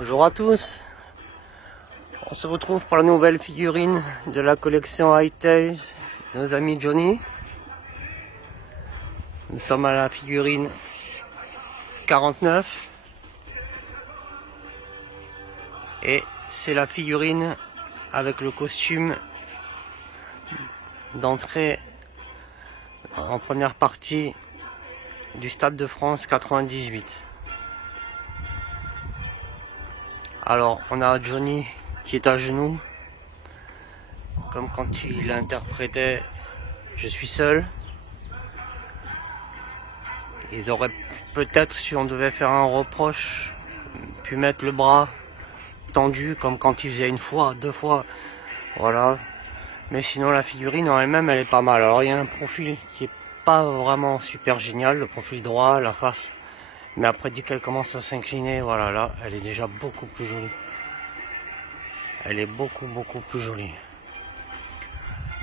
Bonjour à tous, on se retrouve pour la nouvelle figurine de la collection High Tales, nos amis Johnny. Nous sommes à la figurine 49 et c'est la figurine avec le costume d'entrée en première partie du Stade de France 98. Alors on a Johnny qui est à genoux, comme quand il interprétait Je suis seul. Ils auraient peut-être, si on devait faire un reproche, pu mettre le bras tendu comme quand il faisait une fois, deux fois, voilà. Mais sinon la figurine en elle-même elle est pas mal. Alors il y a un profil qui est pas vraiment super génial, le profil droit, la face. Mais après dès qu'elle commence à s'incliner, voilà, là elle est déjà beaucoup plus jolie. Elle est beaucoup plus jolie.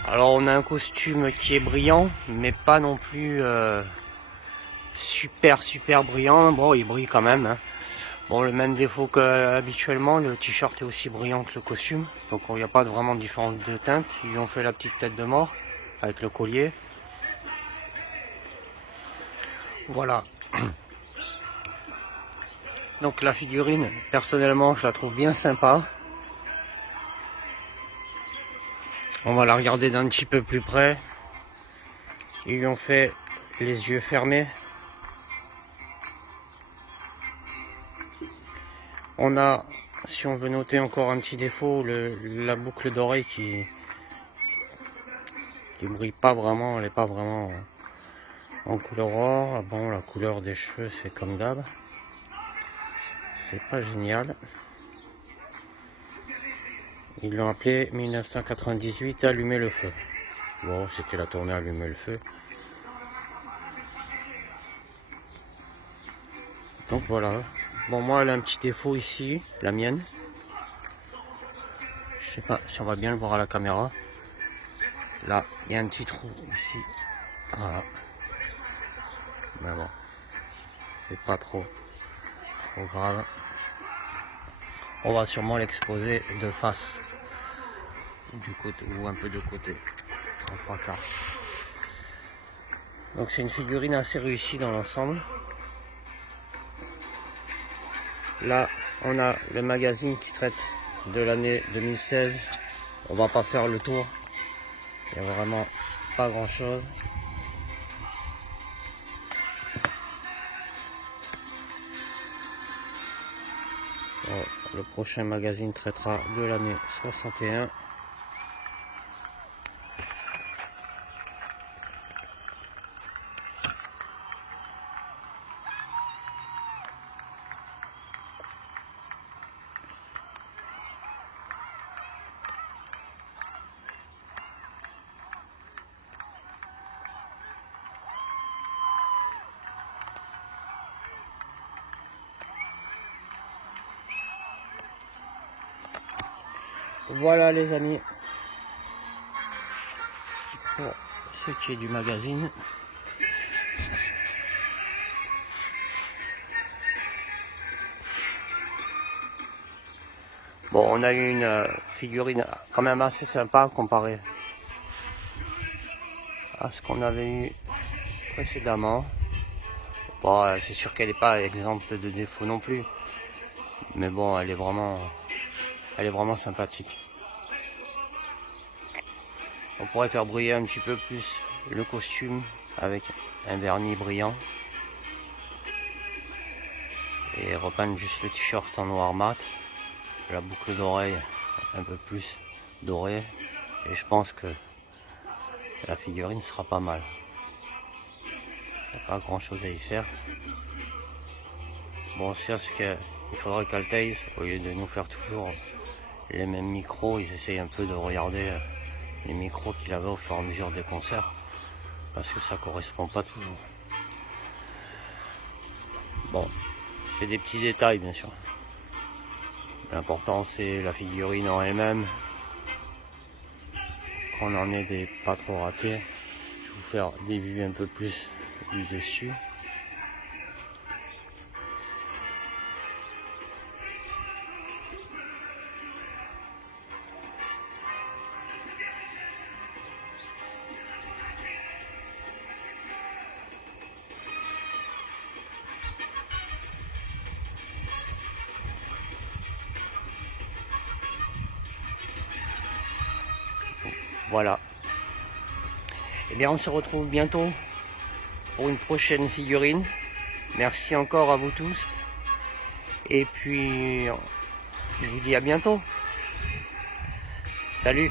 Alors on a un costume qui est brillant, mais pas non plus super brillant. Bon, il brille quand même, hein. Bon, le même défaut qu'habituellement, le t-shirt est aussi brillant que le costume, donc il n'y a pas vraiment de différence de teinte. Ils lui ont fait la petite tête de mort avec le collier. Voilà. Donc la figurine, personnellement, je la trouve bien sympa. On va la regarder d'un petit peu plus près. Ils lui ont fait les yeux fermés. On a, si on veut noter encore un petit défaut, la boucle d'oreille qui brille pas vraiment, elle n'est pas vraiment en couleur or. Bon, la couleur des cheveux c'est comme d'hab, c'est pas génial. Ils l'ont appelé 1998 Allumer le feu. Bon, c'était la tournée Allumer le feu. Donc voilà. Bon, moi elle a un petit défaut ici, la mienne. Je sais pas si on va bien le voir à la caméra. Là, il y a un petit trou ici. Voilà. Mais bon, c'est pas trop grave. On va sûrement l'exposer de face, du côté ou un peu de côté, en trois quarts. Donc c'est une figurine assez réussie dans l'ensemble. Là, on a le magazine qui traite de l'année 2016. On va pas faire le tour. Il n'y a vraiment pas grand chose. Bon, le prochain magazine traitera de l'année 61. Voilà les amis, pour ce qui est du magazine. Bon, on a eu une figurine quand même assez sympa comparé à ce qu'on avait eu précédemment. Bon, c'est sûr qu'elle n'est pas exempte de défauts non plus, mais bon, elle est vraiment sympathique. On pourrait faire briller un petit peu plus le costume avec un vernis brillant et repeindre juste le t-shirt en noir mat, la boucle d'oreille un peu plus dorée, et je pense que la figurine sera pas mal. Il n'y a pas grand chose à y faire. Bon, c'est ce qu'il faudrait qu'Altaïs, au lieu de nous faire toujours les mêmes micros, ils essayent un peu de regarder les micros qu'il avait au fur et à mesure des concerts, parce que ça correspond pas toujours. Bon, c'est des petits détails bien sûr. L'important c'est la figurine en elle-même, qu'on en ait des pas trop ratés. Je vais vous faire des vues un peu plus du dessus. Voilà. Eh bien, on se retrouve bientôt pour une prochaine figurine. Merci encore à vous tous. Et puis, je vous dis à bientôt. Salut.